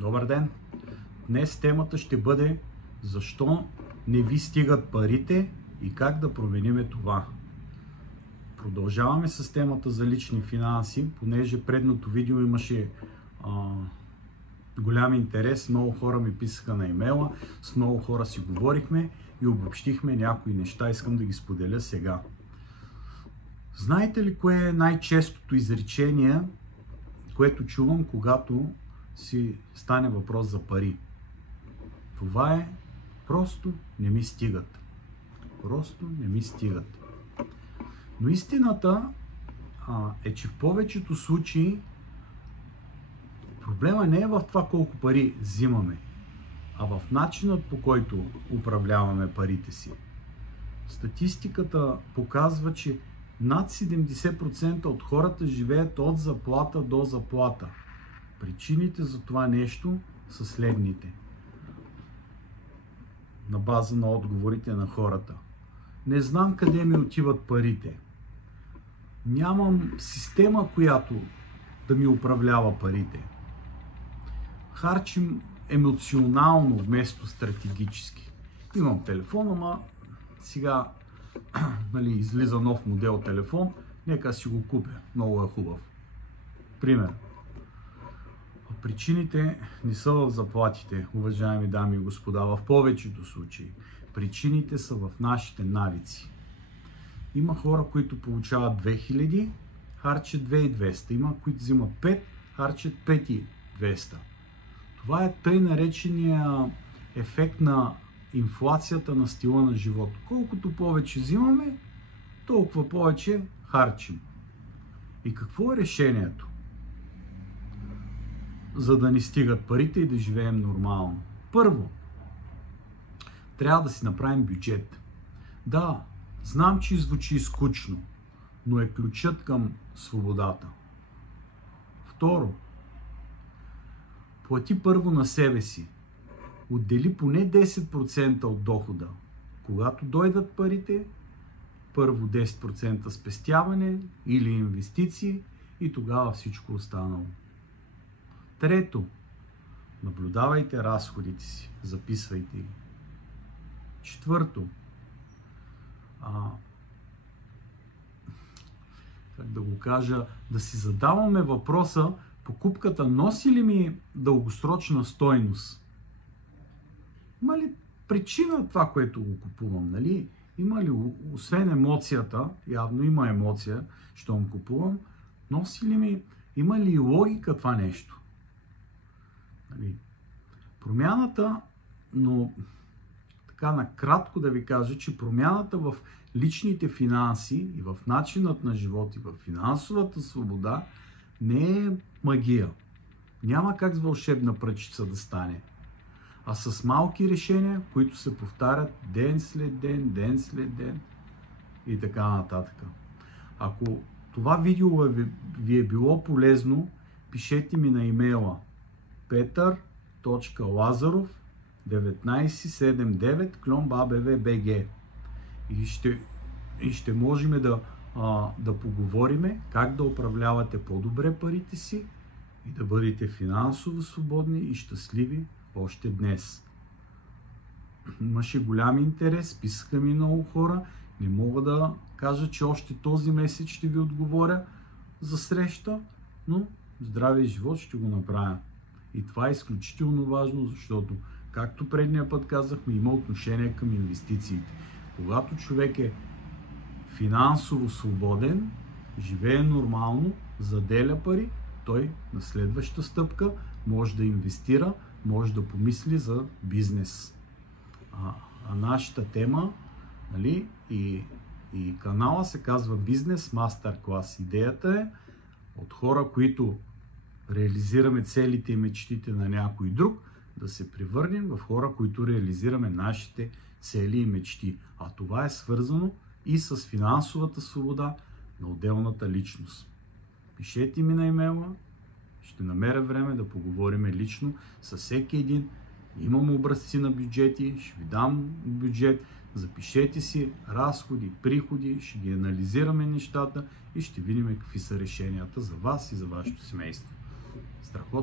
Добър ден! Днес темата ще бъде защо не ви стигат парите и как да променим това. Продължаваме с темата за лични финанси, понеже предното видео имаше голям интерес. Много хора ми писаха на имейла, с много хора си говорихме и обобщихме някои неща. Искам да ги споделя сега. Знаете ли кое е най-честото изречение, което чувам, когато си стане въпрос за пари? Това е: просто не ми стигат. Просто не ми стигат. Но истината е, че в повечето случаи проблема не е в това колко пари взимаме, а в начинът, по който управляваме парите си. Статистиката показва, че над 70% от хората живеят от заплата до заплата. Причините за това нещо са следните. На база на отговорите на хората: не знам къде ми отиват парите. Нямам система, която да ми управлява парите. Харчим емоционално вместо стратегически. Имам телефон, ама сега излиза нов модел телефон, нека си го купя. Много е хубав. Пример. Причините не са в заплатите, уважаеми дами и господа, в повечето случаи. Причините са в нашите навици. Има хора, които получават 2000, харчат 2200. Има, които взимат 5, харчат 5200. Това е тъй наречения ефект на инфлацията на стила на живота. Колкото повече взимаме, толкова повече харчим. И какво е решението, за да ни стигат парите и да живеем нормално? Първо, трябва да си направим бюджет. Да, знам, че звучи скучно, но е ключът към свободата. Второ, плати първо на себе си. Отдели поне 10% от дохода. Когато дойдат парите, първо 10% спестяване или инвестиции и тогава всичко останало. Трето, наблюдавайте разходите си, записвайте ги. Четвърто, да си задаваме въпроса: покупката носи ли ми дългосрочна стойност? Има ли причина това, което го купувам? Нали? Има ли, освен емоцията, явно има емоция, щом купувам, носи ли ми, има ли логика това нещо? Нали? Промяната, но така накратко да ви кажа, че промяната в личните финанси и в начинът на живот и в финансовата свобода не е магия. Няма как с вълшебна пръчица да стане. А с малки решения, които се повтарят ден след ден, ден след ден и така нататък. Ако това видео ви е било полезно, пишете ми на имейла petar.lazarov1979@bbv.bg и ще можем да поговорим как да управлявате по-добре парите си и да бъдете финансово свободни и щастливи още днес. Имаше голям интерес, писаха ми много хора. Не мога да кажа, че още този месец ще ви отговоря за среща, но здраве и живот ще го направя. И това е изключително важно, защото, както предния път казахме, има отношение към инвестициите. Когато човек е финансово свободен, живее нормално, заделя пари, той на следваща стъпка може да инвестира, може да помисли за бизнес. А нашата тема, нали, и канала се казва Бизнес Мастер-клас. Идеята е от хора, които реализираме целите и мечтите на някой друг, да се превърнем в хора, които реализираме нашите цели и мечти. А това е свързано и с финансовата свобода на отделната личност. Пишете ми на имейла, ще намеря време да поговорим лично с всеки един. Имам образци на бюджети, ще ви дам бюджет, запишете си разходи, приходи, ще ги анализираме нещата и ще видим какви са решенията за вас и за вашето семейство. Страхотно!